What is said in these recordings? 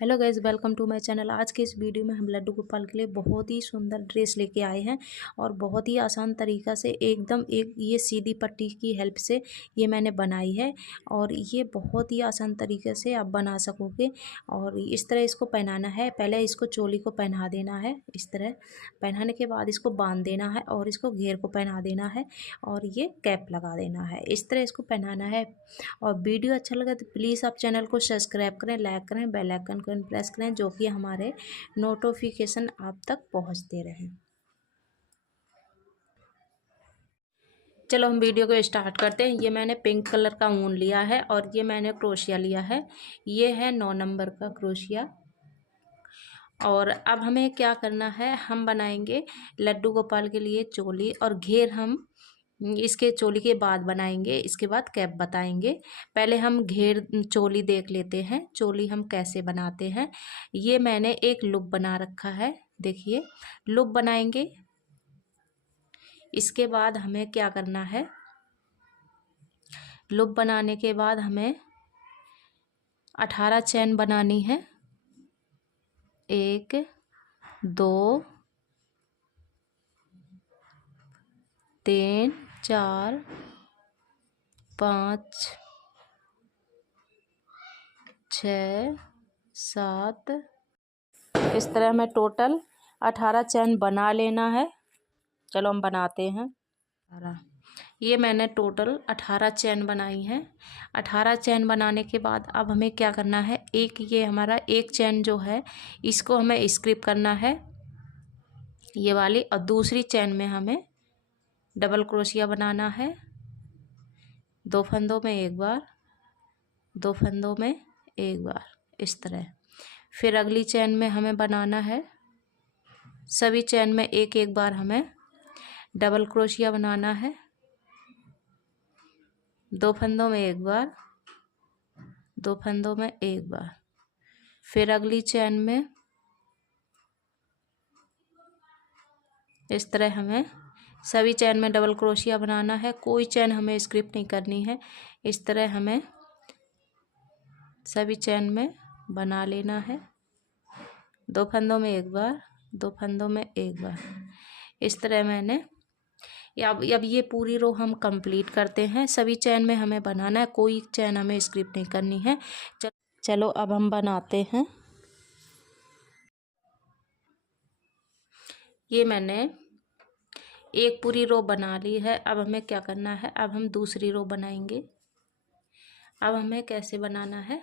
Hello guys, welcome to my channel. आज के इस वीडियो में हम लड्डू गोपाल के लिए बहुत ही सुंदर ड्रेस लेके आए हैं और बहुत ही आसान तरीका से एकदम ये सीधी पट्टी की हेल्प से ये मैंने बनाई है और ये बहुत ही आसान तरीके से आप बना सकोगे। और इस तरह इसको पहनाना है। पहले इसको चोली को पहना देना है। इस तरह पहनाने के बाद इसको बांध देना है और इसको घेर को पहना देना है और ये कैप लगा देना है। इस तरह इसको पहनाना है। और वीडियो अच्छा लगा तो प्लीज़ आप चैनल को सब्सक्राइब करें, लाइक करें, बेल आइकन को प्रेस करें, जो कि हमारे नोटिफिकेशन आप तक पहुंचते रहें। चलो हम वीडियो को स्टार्ट करते हैं। ये मैंने पिंक कलर का ऊन लिया है और ये मैंने क्रोशिया लिया है। ये है 9 नंबर का क्रोशिया। और अब हमें क्या करना है, हम बनाएंगे लड्डू गोपाल के लिए चोली और घेर हम इसके चोली के बाद बनाएंगे। इसके बाद कैप बताएंगे। पहले हम घेर चोली देख लेते हैं, चोली हम कैसे बनाते हैं। ये मैंने एक लुप बना रखा है, देखिए लुप बनाएंगे। इसके बाद हमें क्या करना है, लुप बनाने के बाद हमें 18 चैन बनानी है। 1 2 3 4 5 6 7, इस तरह हमें टोटल 18 चैन बना लेना है। चलो हम बनाते हैं। ये मैंने टोटल 18 चैन बनाई हैं। 18 चैन बनाने के बाद अब हमें क्या करना है, एक ये हमारा एक चैन जो है इसको हमें स्क्रिप करना है, ये वाली। और दूसरी चैन में हमें डबल क्रोशिया बनाना है। 2 फंदों में एक बार, 2 फंदों में एक बार, इस तरह। फिर अगली चैन में हमें बनाना है, सभी चैन में एक एक बार हमें डबल क्रोशिया बनाना है। 2 फंदों में एक बार, 2 फंदों में एक बार। फिर अगली चैन में इस तरह हमें सभी चैन में डबल क्रोशिया बनाना है। कोई चैन हमें स्किप नहीं करनी है। इस तरह हमें सभी चैन में बना लेना है। 2 फंदों में एक बार, 2 फंदों में एक बार, इस तरह मैंने अब ये पूरी रो हम कंप्लीट करते हैं। सभी चैन में हमें बनाना है, कोई चैन हमें स्किप नहीं करनी है। चलो अब हम बनाते हैं। ये मैंने एक पूरी रो बना ली है। अब हमें क्या करना है, अब हम दूसरी रो बनाएंगे। अब हमें कैसे बनाना है,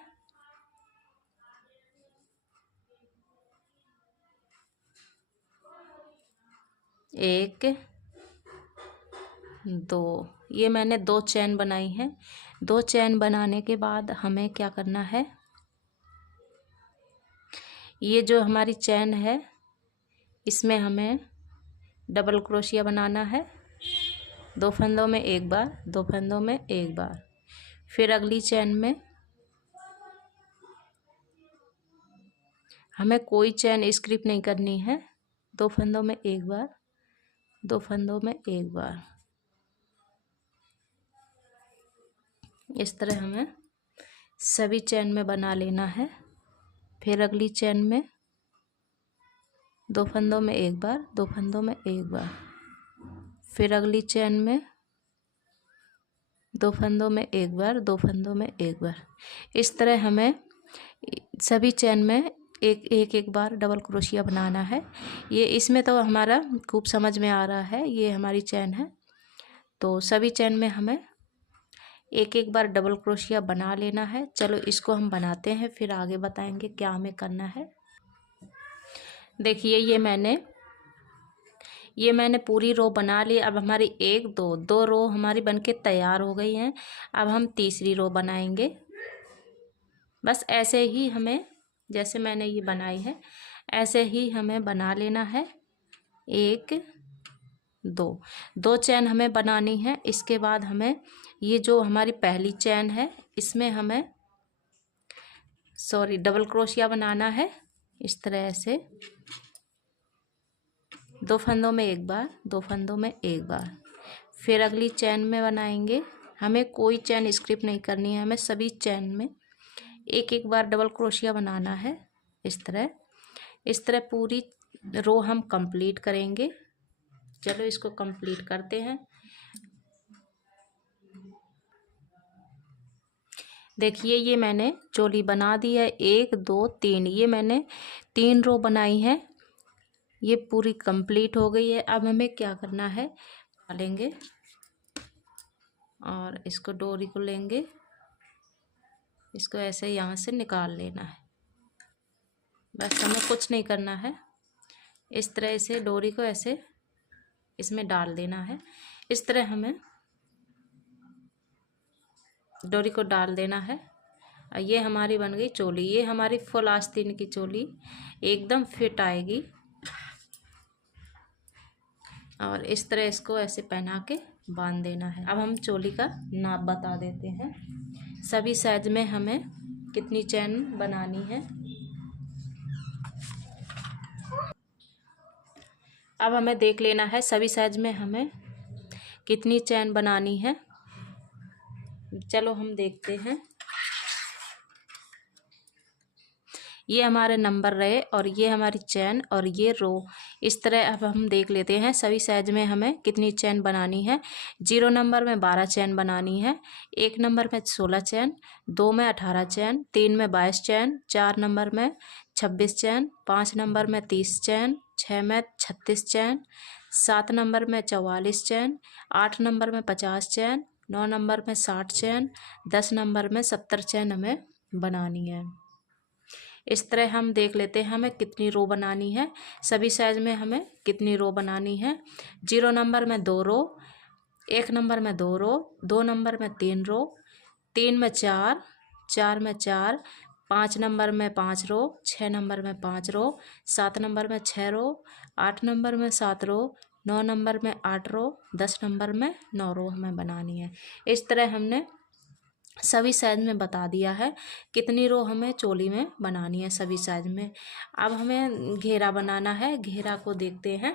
एक 2, ये मैंने 2 चैन बनाई हैं। 2 चैन बनाने के बाद हमें क्या करना है, ये जो हमारी चैन है इसमें हमें डबल क्रोशिया बनाना है। 2 फंदों में एक बार, 2 फंदों में एक बार। फिर अगली चैन में हमें कोई चैन स्किप नहीं करनी है। 2 फंदों में एक बार, 2 फंदों में एक बार, इस तरह हमें सभी चैन में बना लेना है। फिर अगली चैन में 2 फंदों में एक बार, 2 फंदों में एक बार। फिर अगली चैन में 2 फंदों में एक बार, 2 फंदों में एक बार। इस तरह हमें सभी चैन में एक बार डबल क्रोशिया बनाना है। ये इसमें तो हमारा खूब समझ में आ रहा है, ये हमारी चैन है। तो सभी चैन में हमें एक बार डबल क्रोशिया बना लेना है। चलो इसको हम बनाते हैं, फिर आगे बताएंगे क्या हमें करना है। देखिए ये मैंने पूरी रो बना ली। अब हमारी 1 2 रो हमारी बनके तैयार हो गई हैं। अब हम तीसरी रो बनाएंगे। बस ऐसे ही हमें, जैसे मैंने ये बनाई है ऐसे ही हमें बना लेना है। 1 2 चैन हमें बनानी है। इसके बाद हमें ये जो हमारी पहली चैन है इसमें हमें डबल क्रोशिया बनाना है। इस तरह से 2 फंदों में एक बार, 2 फंदों में एक बार। फिर अगली चैन में बनाएंगे। हमें कोई चैन स्किप नहीं करनी है, हमें सभी चैन में एक बार डबल क्रोशिया बनाना है। इस तरह पूरी रो हम कंप्लीट करेंगे। चलो इसको कंप्लीट करते हैं। देखिए ये मैंने चोली बना दी है, 1 2 3, ये मैंने 3 रो बनाई है। ये पूरी कंप्लीट हो गई है। अब हमें क्या करना है, डालेंगे और इसको डोरी को लेंगे, इसको ऐसे यहाँ से निकाल लेना है। बस हमें कुछ नहीं करना है। इस तरह से डोरी को ऐसे इसमें डाल देना है। इस तरह हमें डोरी को डाल देना है। ये हमारी बन गई चोली। ये हमारी फुल आस्तीन की चोली एकदम फिट आएगी। और इस तरह इसको ऐसे पहना के बांध देना है। अब हम चोली का नाप बता देते हैं। सभी साइज में हमें कितनी चैन बनानी है। अब हमें देख लेना है सभी साइज में हमें कितनी चैन बनानी है। चलो हम देखते हैं। ये हमारे नंबर रहे और ये हमारी चैन और ये रो। इस तरह अब हम देख लेते हैं सभी साइज में हमें कितनी चैन बनानी है। 0 नंबर में 12 चैन बनानी है, 1 नंबर में 16 चैन, 2 में 18 चैन, 3 में 22 चैन, 4 नंबर में 26 चैन, 5 नंबर में 30 चैन, 6 में 36 चैन, 7 नंबर में 44 चैन, 8 नंबर में 50 चैन, 9 नंबर में 60 चैन, 10 नंबर में 70 चैन हमें बनानी है। इस तरह हम देख लेते हैं हमें कितनी रो बनानी है, सभी साइज में हमें कितनी रो बनानी है। 0 नंबर में 2 रो, 1 नंबर में 2 रो, 2 नंबर में 3 रो, 3 में 4, 4 में 4, 5 नंबर में 5 रो, 6 नंबर में 5 रो, 7 नंबर में 6 रो, 8 नंबर में 7 रो, 9 नंबर में 8 रो, 10 नंबर में 9 रो हमें बनानी है। इस तरह हमने सभी साइज में बता दिया है कितनी रो हमें चोली में बनानी है सभी साइज में। अब हमें घेरा बनाना है। घेरा को देखते हैं।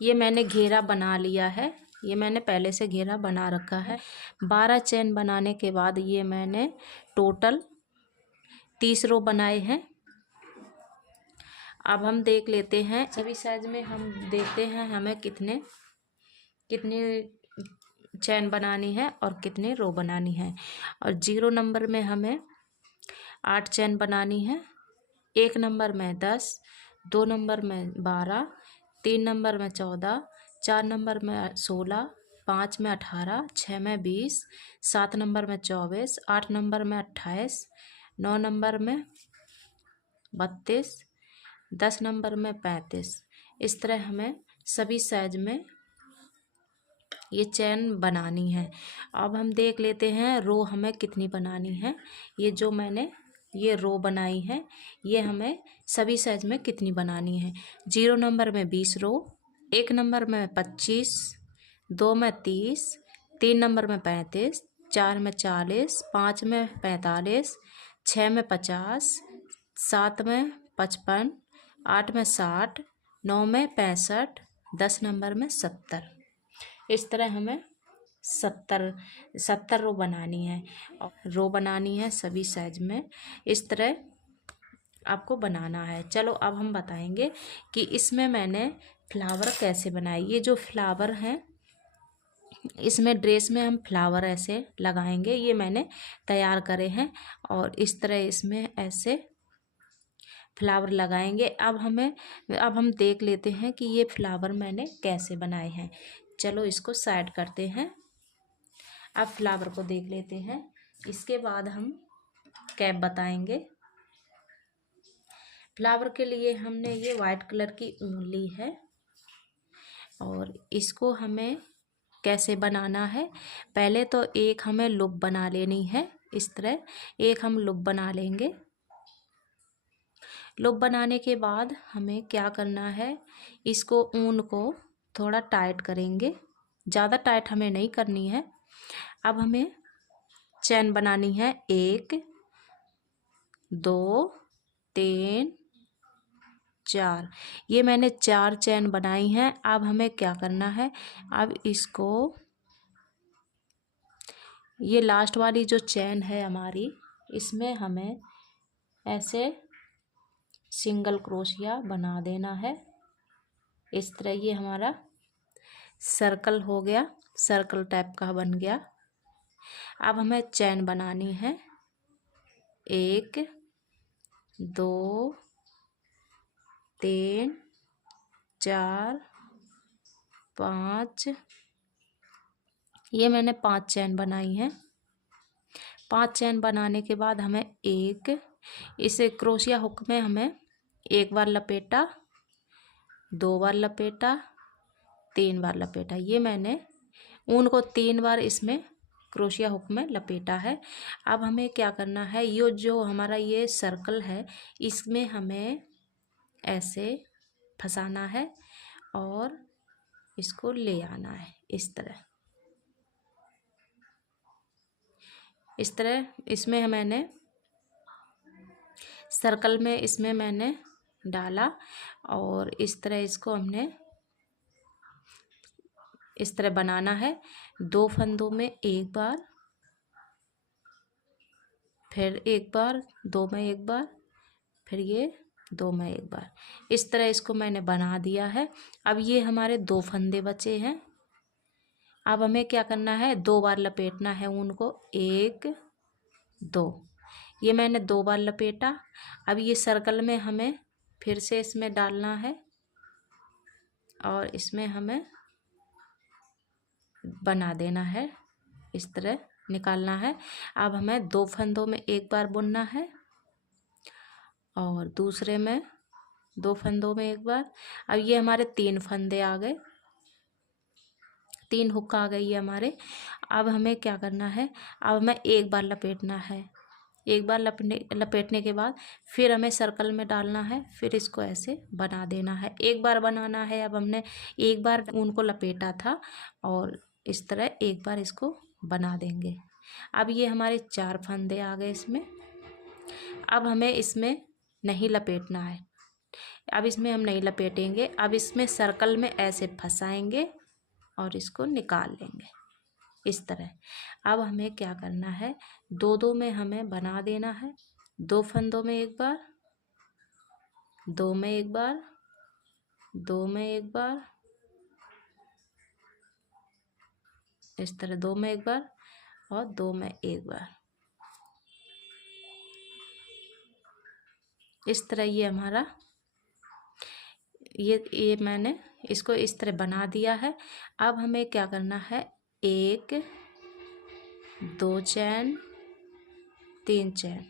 ये मैंने घेरा बना लिया है। ये मैंने पहले से घेरा बना रखा है। 12 चैन बनाने के बाद ये मैंने टोटल 30 रो बनाए हैं। अब हम देख लेते हैं सभी साइज में, हम देखते हैं हमें कितनी चैन बनानी है और कितनी रो बनानी है। और 0 नंबर में हमें 8 चैन बनानी है, 1 नंबर में 10, 2 नंबर में 12, 3 नंबर में 14, 4 नंबर में 16, 5 में 18, 6 में 20, 7 नंबर में 24, 8 नंबर में 28, 9 नंबर में 32, 10 नंबर में 35। इस तरह हमें सभी साइज में ये चैन बनानी है। अब हम देख लेते हैं रो हमें कितनी बनानी है। ये जो मैंने ये रो बनाई है ये हमें सभी साइज में कितनी बनानी है। 0 नंबर में 20 रो, 1 नंबर में 25, 2 में 30, 3 नंबर में 35, 4 में 40, 5 में 45, 6 में 50, 7 में 55, 8 में 60, 9 में 65, 10 नंबर में 70। इस तरह हमें 70 रो बनानी है। और रो बनानी है सभी साइज में। इस तरह आपको बनाना है। चलो अब हम बताएंगे कि इसमें मैंने फ्लावर कैसे बनाए। ये जो फ्लावर हैं इसमें ड्रेस में हम फ्लावर ऐसे लगाएंगे, ये मैंने तैयार करे हैं। और इस तरह इसमें ऐसे फ्लावर लगाएंगे। अब हम देख लेते हैं कि ये फ्लावर मैंने कैसे बनाए हैं। चलो इसको साइड करते हैं। अब फ्लावर को देख लेते हैं। इसके बाद हम कैप बताएंगे। फ्लावर के लिए हमने ये वाइट कलर की ऊन ली है और इसको हमें कैसे बनाना है। पहले तो एक हमें लूप बना लेनी है। इस तरह एक हम लूप बना लेंगे। लूप बनाने के बाद हमें क्या करना है, इसको ऊन को थोड़ा टाइट करेंगे, ज़्यादा टाइट हमें नहीं करनी है। अब हमें चैन बनानी है 1 2 3 4। ये मैंने 4 चैन बनाई हैं। अब हमें क्या करना है, अब इसको ये लास्ट वाली जो चैन है हमारी इसमें हमें ऐसे सिंगल क्रोशिया बना देना है। इस तरह ये हमारा सर्कल हो गया, सर्कल टाइप का बन गया। अब हमें चैन बनानी है। 1 2 3 4 5, ये मैंने 5 चैन बनाई हैं। 5 चैन बनाने के बाद हमें इसे क्रोशिया हुक में हमें 1 बार लपेटा, 2 बार लपेटा, 3 बार लपेटा। ये मैंने ऊन को 3 बार इसमें क्रोशिया हुक में लपेटा है। अब हमें क्या करना है, ये जो हमारा ये सर्कल है इसमें हमें ऐसे फंसाना है और इसको ले आना है। इस तरह इसमें मैंने सर्कल में इसमें मैंने डाला और इस तरह इसको हमने इस तरह बनाना है। 2 फंदों में 1 बार, फिर 1 बार, 2 में 1 बार, फिर ये 2 में 1 बार। इस तरह इसको मैंने बना दिया है। अब ये हमारे 2 फंदे बचे हैं। अब हमें क्या करना है, 2 बार लपेटना है ऊन को। 1 2, ये मैंने 2 बार लपेटा। अब ये सर्कल में हमें फिर से इसमें डालना है और इसमें हमें बना देना है। इस तरह निकालना है। अब हमें 2 फंदों में 1 बार बुनना है और दूसरे में 2 फंदों में 1 बार। अब ये हमारे 3 फंदे आ गए, 3 हुक आ गई है हमारे। अब हमें क्या करना है, अब हमें 1 बार लपेटना है। 1 बार लपेटने के बाद फिर हमें सर्कल में डालना है, फिर इसको ऐसे बना देना है। 1 बार बनाना है। अब हमने 1 बार ऊन को लपेटा था और इस तरह 1 बार इसको बना देंगे। अब ये हमारे 4 फंदे आ गए इसमें। अब हमें इसमें नहीं लपेटना है, अब इसमें हम नहीं लपेटेंगे। अब इसमें सर्कल में ऐसे फंसाएंगे और इसको निकाल लेंगे इस तरह। अब हमें क्या करना है, 2 में हमें बना देना है। 2 फंदों में 1 बार, 2 में 1 बार, 2 में 1 बार, इस तरह 2 में 1 बार और 2 में 1 बार। इस तरह ये हमारा ये मैंने इसको इस तरह बना दिया है। अब हमें क्या करना है, 1 2 चैन, 3 चैन,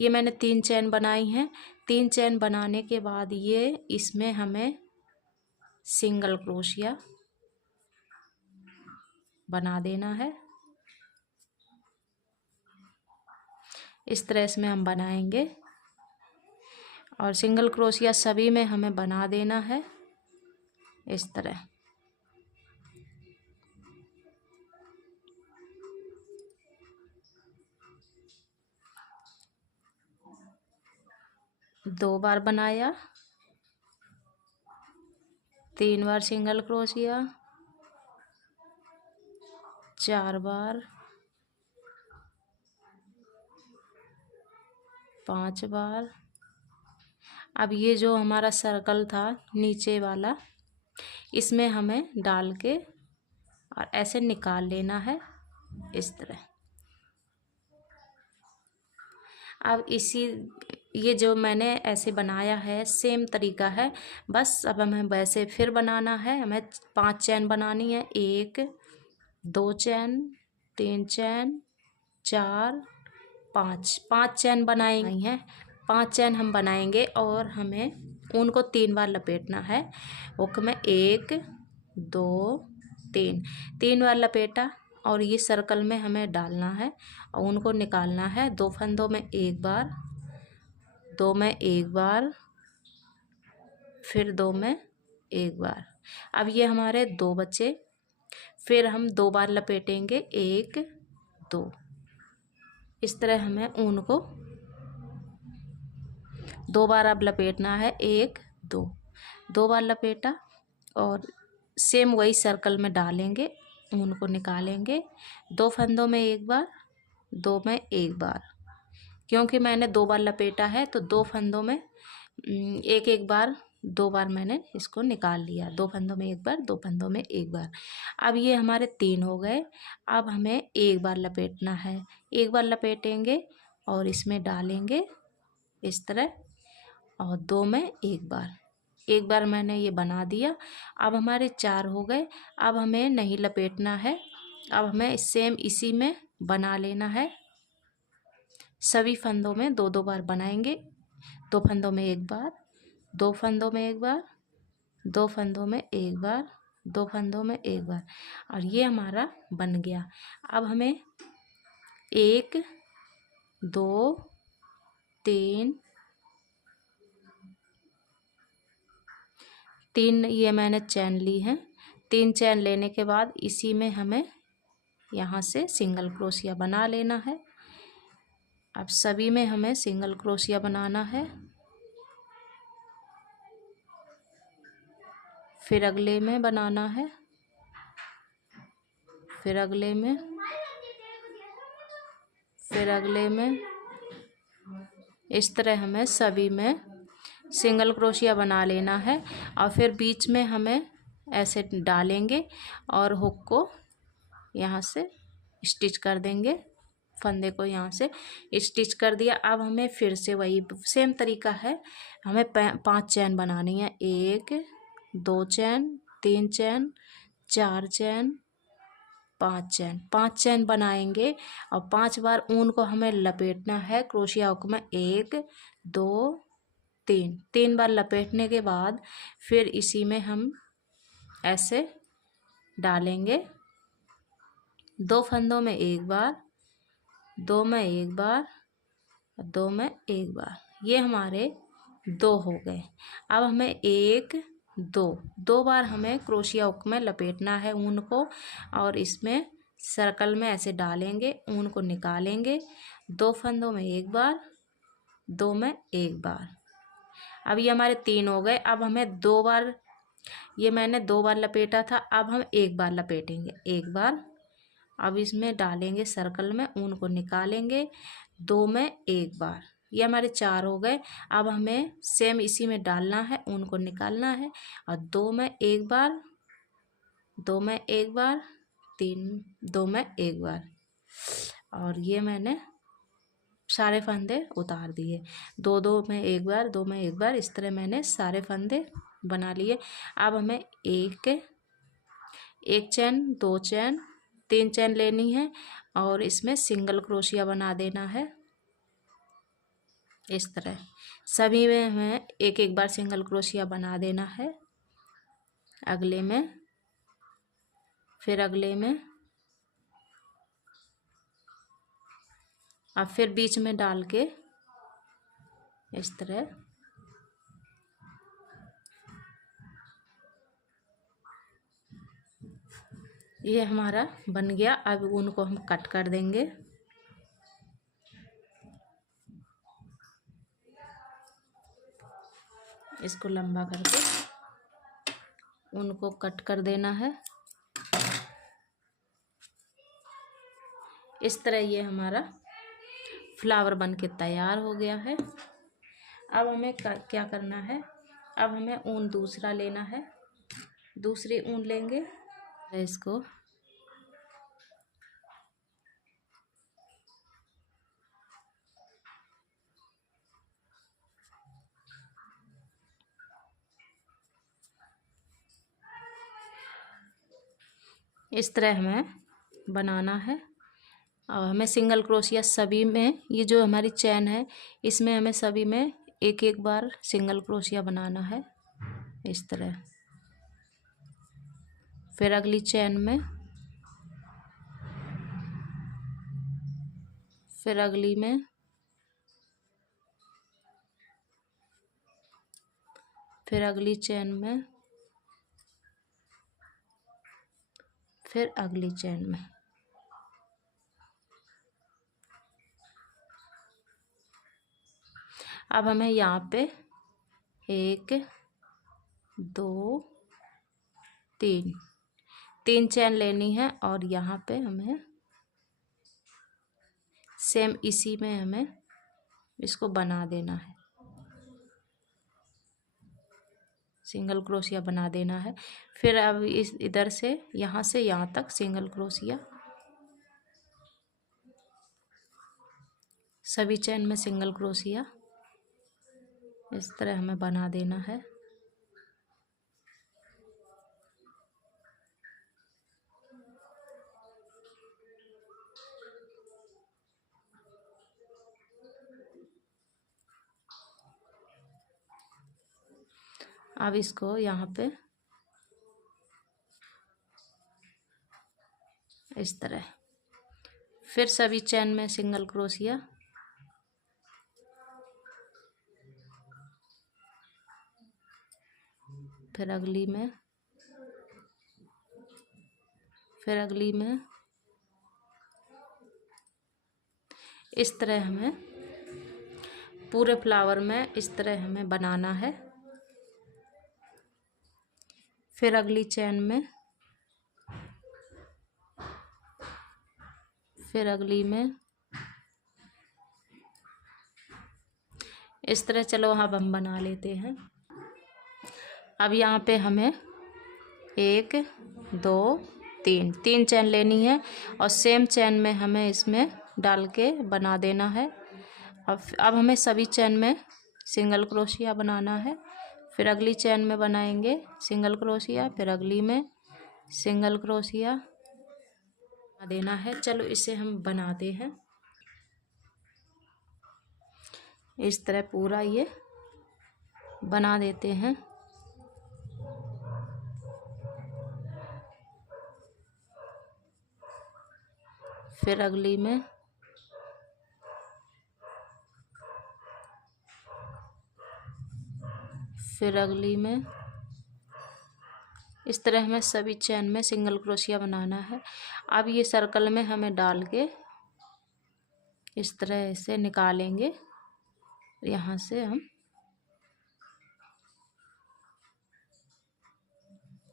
ये मैंने 3 चैन बनाई हैं। 3 चैन बनाने के बाद ये इसमें हमें सिंगल क्रोशिया बना देना है। इस तरह इसमें हम बनाएंगे और सिंगल क्रोशिया सभी में हमें बना देना है इस तरह। दो बार बनाया, 3 बार सिंगल क्रोशिया, 4 बार, 5 बार। अब ये जो हमारा सर्कल था नीचे वाला, इसमें हमें डाल के और ऐसे निकाल लेना है इस तरह। अब ये जो मैंने ऐसे बनाया है सेम तरीका है, बस अब हमें वैसे फिर बनाना है। हमें 5 चैन बनानी है। 1 2 चैन, 3 चैन, 4 5, 5 चैन बनाई हैं। 5 चैन हम बनाएंगे और हमें ऊन को 3 बार लपेटना है। हुक में 1 2 3, 3 बार लपेटा और ये सर्कल में हमें डालना है और ऊन को निकालना है। 2 फंदों में 1 बार, 2 में 1 बार, फिर 2 में 1 बार। अब ये हमारे 2 बचे। फिर हम 2 बार लपेटेंगे, 1 2। इस तरह हमें ऊन को 2 बार अब लपेटना है। 1 2, 2 बार लपेटा और सेम वही सर्कल में डालेंगे, ऊन को निकालेंगे। 2 फंदों में 1 बार, 2 में 1 बार, क्योंकि मैंने 2 बार लपेटा है तो 2 फंदों में एक एक बार 2 बार मैंने इसको निकाल लिया। 2 फंदों में एक बार, 2 फंदों में एक बार। अब ये हमारे 3 हो गए। अब हमें एक बार लपेटना है। एक बार लपेटेंगे और इसमें डालेंगे इस तरह, और 2 में एक बार। एक बार मैंने ये बना दिया। अब हमारे 4 हो गए। अब हमें नहीं लपेटना है। अब हमें सेम इसी में बना लेना है। सभी फंदों में 2-2 बार बनाएंगे। 2 फंदों में एक बार, 2 फंदों में एक बार, 2 फंदों में एक बार, 2 फंदों में एक बार, और ये हमारा बन गया। अब हमें 1 2 3 ये मैंने चैन ली है। 3 चैन लेने के बाद इसी में हमें यहाँ से सिंगल क्रोशिया बना लेना है। अब सभी में हमें सिंगल क्रोशिया बनाना है। फिर अगले में बनाना है, फिर अगले में, फिर अगले में। इस तरह हमें सभी में सिंगल क्रोशिया बना लेना है। और फिर बीच में हमें ऐसे डालेंगे और हुक को यहाँ से स्टिच कर देंगे। फंदे को यहाँ से स्टिच कर दिया। अब हमें फिर से वही सेम तरीका है। हमें 5 चैन बनानी है। 1 2 चैन, 3 चैन, 4 चैन, 5 चैन। 5 चैन बनाएंगे और 5 बार ऊन को हमें लपेटना है क्रोशिया हुक में। 1 2 3 बार लपेटने के बाद फिर इसी में हम ऐसे डालेंगे। 2 फंदों में एक बार, 2 में एक बार, 2 में एक बार। ये हमारे 2 हो गए। अब हमें 1 2 बार हमें क्रोशिया हुक में लपेटना है ऊन को, और इसमें सर्कल में ऐसे डालेंगे, ऊन को निकालेंगे। 2 फंदों में एक बार, 2 में एक बार। अब ये हमारे 3 हो गए। अब हमें 2 बार, ये मैंने 2 बार लपेटा था, अब हम एक बार लपेटेंगे, एक बार। अब इसमें डालेंगे सर्कल में, ऊन को निकालेंगे। 2 में एक बार। ये हमारे 4 हो गए। अब हमें सेम इसी में डालना है, ऊन को निकालना है, और 2 में एक बार, 2 में एक बार, 2 में एक बार। और ये मैंने सारे फंदे उतार दिए। 2 में एक बार, 2 में एक बार, इस तरह मैंने सारे फंदे बना लिए। अब हमें एक चैन, 2 चैन, 3 चैन लेनी है और इसमें सिंगल क्रोशिया बना देना है। इस तरह सभी में हमें एक एक बार सिंगल क्रोशिया बना देना है। अगले में, फिर अगले में, अब फिर बीच में डाल के इस तरह ये हमारा बन गया। अब ऊन को हम कट कर देंगे। इसको लंबा करके ऊन को कट कर देना है। इस तरह ये हमारा फ्लावर बन के तैयार हो गया है। अब हमें क्या करना है, अब हमें ऊन दूसरा लेना है। दूसरी ऊन लेंगे, इसको इस तरह हमें बनाना है। और हमें सिंगल क्रोशिया सभी में, ये जो हमारी चैन है इसमें हमें सभी में एक एक बार सिंगल क्रोशिया बनाना है इस तरह। फिर अगली चैन में, फिर अगली में, फिर अगली चैन में, फिर अगली चैन में। अब हमें यहाँ पे 1 2 3 चैन लेनी है और यहाँ पे हमें सेम इसी में हमें इसको बना देना है, सिंगल क्रोशिया बना देना है। फिर अब इस इधर से यहाँ तक सिंगल क्रोशिया, सभी चैन में सिंगल क्रोशिया इस तरह हमें बना देना है। अब इसको यहाँ पे इस तरह, फिर सभी चैन में सिंगल क्रोशिया, फिर अगली में, फिर अगली में, इस तरह हमें पूरे फ्लावर में इस तरह हमें बनाना है। फिर अगली चैन में, फिर अगली में, इस तरह। चलो अब हम बना लेते हैं। अब यहाँ पे हमें 1 2 3 चैन लेनी है और सेम चैन में हमें इसमें डाल के बना देना है। अब हमें सभी चैन में सिंगल क्रोशिया बनाना है। फिर अगली चैन में बनाएंगे सिंगल क्रोशिया, फिर अगली में सिंगल क्रोशिया देना है। चलो इसे हम बनाते हैं। इस तरह पूरा ये बना देते हैं। फिर अगली में, फिर अगली में, इस तरह हमें सभी चैन में सिंगल क्रोशिया बनाना है। अब ये सर्कल में हमें डाल के इस तरह से निकालेंगे। यहाँ से हम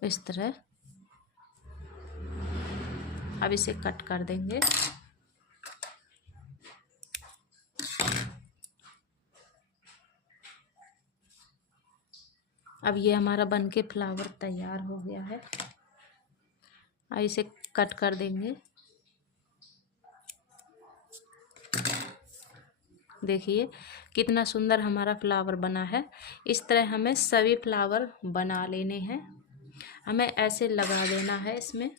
इस तरह अब इसे कट कर देंगे। अब ये हमारा बनके फ्लावर तैयार हो गया है। अब इसे कट कर देंगे। देखिए कितना सुंदर हमारा फ्लावर बना है। इस तरह हमें सभी फ्लावर बना लेने हैं। हमें ऐसे लगा देना है इसमें,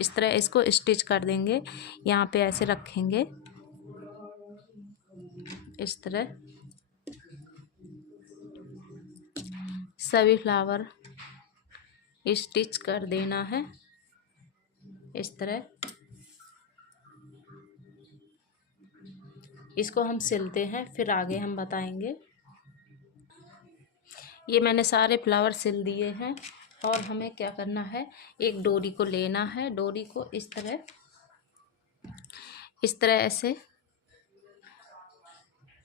इस तरह इसको स्टिच कर देंगे। यहाँ पे ऐसे रखेंगे, इस तरह सभी फ्लावर स्टिच कर देना है। इस तरह इसको हम सिलते हैं, फिर आगे हम बताएंगे। ये मैंने सारे फ्लावर सिल दिए हैं और हमें क्या करना है, एक डोरी को लेना है। डोरी को इस तरह ऐसे,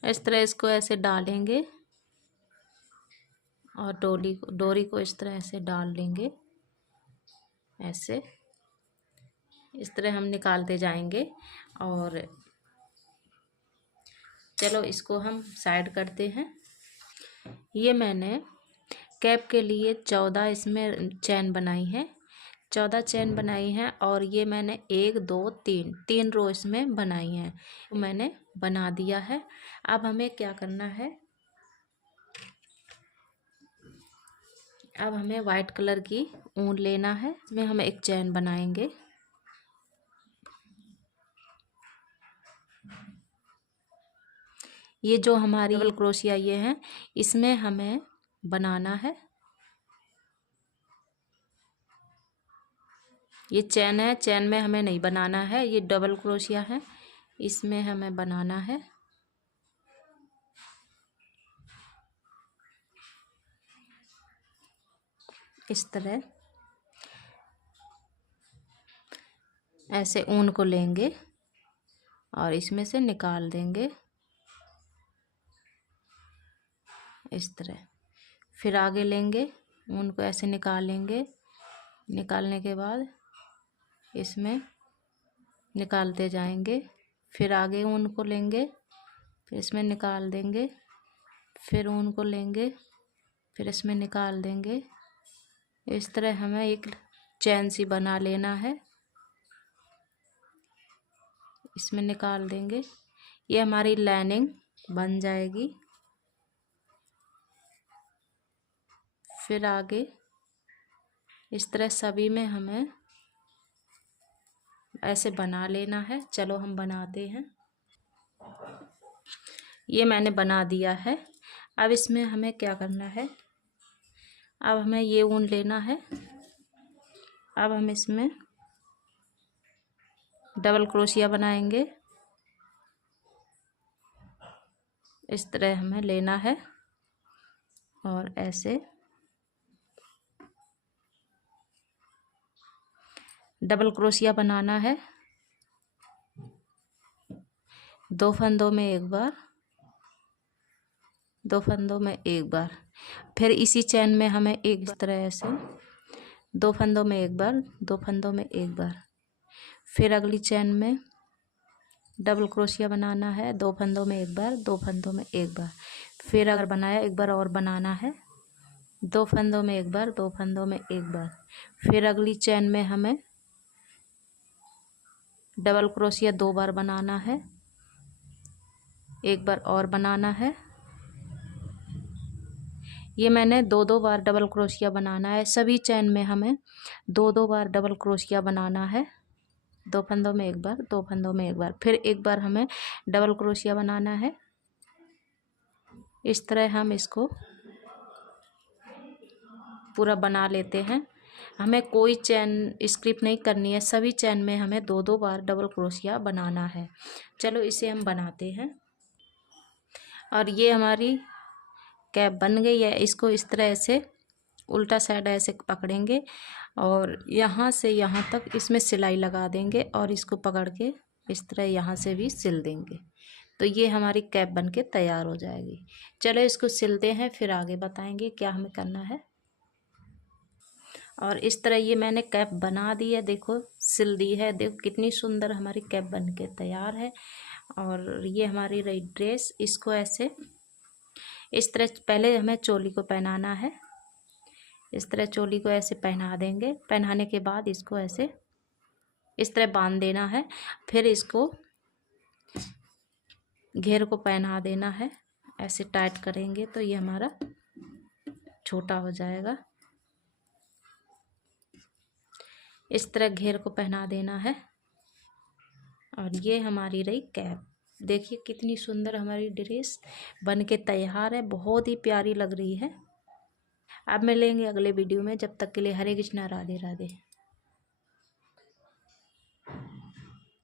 इस तरह इसको ऐसे डालेंगे और डोरी को इस तरह ऐसे डाल लेंगे। ऐसे इस तरह हम निकालते जाएंगे। और चलो इसको हम साइड करते हैं। ये मैंने कैप के लिए 14 इसमें चैन बनाई है, 14 चैन बनाई हैं। और ये मैंने 1 2 3 रो इसमें बनाई हैं, तो मैंने बना दिया है। अब हमें क्या करना है, अब हमें वाइट कलर की ऊन लेना है। इसमें हम एक चैन बनाएंगे। ये जो हमारी डबल क्रोशिया ये है, इसमें हमें बनाना है। ये चैन है, चैन में हमें नहीं बनाना है, ये डबल क्रोशिया है, इसमें हमें बनाना है। इस तरह ऐसे ऊन को लेंगे और इसमें से निकाल देंगे इस तरह। फिर आगे लेंगे, ऊन को ऐसे निकालेंगे। निकालने के बाद इसमें निकालते जाएंगे। फिर आगे ऊन को लेंगे, फिर इसमें निकाल देंगे, फिर ऊन को लेंगे, फिर इसमें निकाल देंगे। इस तरह हमें एक चैन सी बना लेना है, इसमें निकाल देंगे। ये हमारी लाइनिंग बन जाएगी। फिर आगे इस तरह सभी में हमें ऐसे बना लेना है। चलो हम बनाते हैं। ये मैंने बना दिया है। अब इसमें हमें क्या करना है, अब हमें ये ऊन लेना है। अब हम इसमें डबल क्रोशिया बनाएंगे। इस तरह हमें लेना है और ऐसे डबल क्रोशिया बनाना है। 2 फंदों में एक बार, 2 फंदों में एक बार, फिर इसी चैन में हमें एक तरह ऐसे 2 फंदों में एक बार, 2 फंदों में एक बार, फिर अगली चैन में डबल क्रोशिया बनाना है। 2 फंदों में एक बार, 2 फंदों में एक बार, फिर अगर बनाया एक बार और बनाना है। 2 फंदों में एक बार, 2 फंदों में एक बार, फिर अगली चैन में हमें डबल क्रोशिया 2 बार बनाना है, एक बार और बनाना है। ये मैंने 2-2 बार डबल क्रोशिया बनाना है। सभी चैन में हमें 2-2 बार डबल क्रोशिया बनाना है। 2 फंदों में एक बार, 2 फंदों में एक बार, फिर एक बार हमें डबल क्रोशिया बनाना है। इस तरह हम इसको पूरा बना लेते हैं। हमें कोई चैन स्किप नहीं करनी है, सभी चैन में हमें 2-2 बार डबल क्रोशिया बनाना है। चलो इसे हम बनाते हैं। और ये हमारी कैप बन गई है। इसको इस तरह से उल्टा साइड ऐसे पकड़ेंगे और यहाँ से यहाँ तक इसमें सिलाई लगा देंगे और इसको पकड़ के इस तरह यहाँ से भी सिल देंगे। तो ये हमारी कैप बन के तैयार हो जाएगी। चलो इसको सिलते हैं, फिर आगे बताएंगे क्या हमें करना है। और इस तरह ये मैंने कैप बना दी है, देखो सिल दी है। देखो कितनी सुंदर हमारी कैप बन के तैयार है। और ये हमारी रही ड्रेस। इसको ऐसे इस तरह पहले हमें चोली को पहनाना है। इस तरह चोली को ऐसे पहना देंगे। पहनाने के बाद इसको ऐसे इस तरह बांध देना है। फिर इसको घेर को पहना देना है। ऐसे टाइट करेंगे तो ये हमारा छोटा हो जाएगा। इस तरह घेर को पहना देना है। और ये हमारी रही कैप। देखिए कितनी सुंदर हमारी ड्रेस बन के तैयार है, बहुत ही प्यारी लग रही है। अब मिलेंगे अगले वीडियो में, जब तक के लिए हरे कृष्णा, राधे राधे।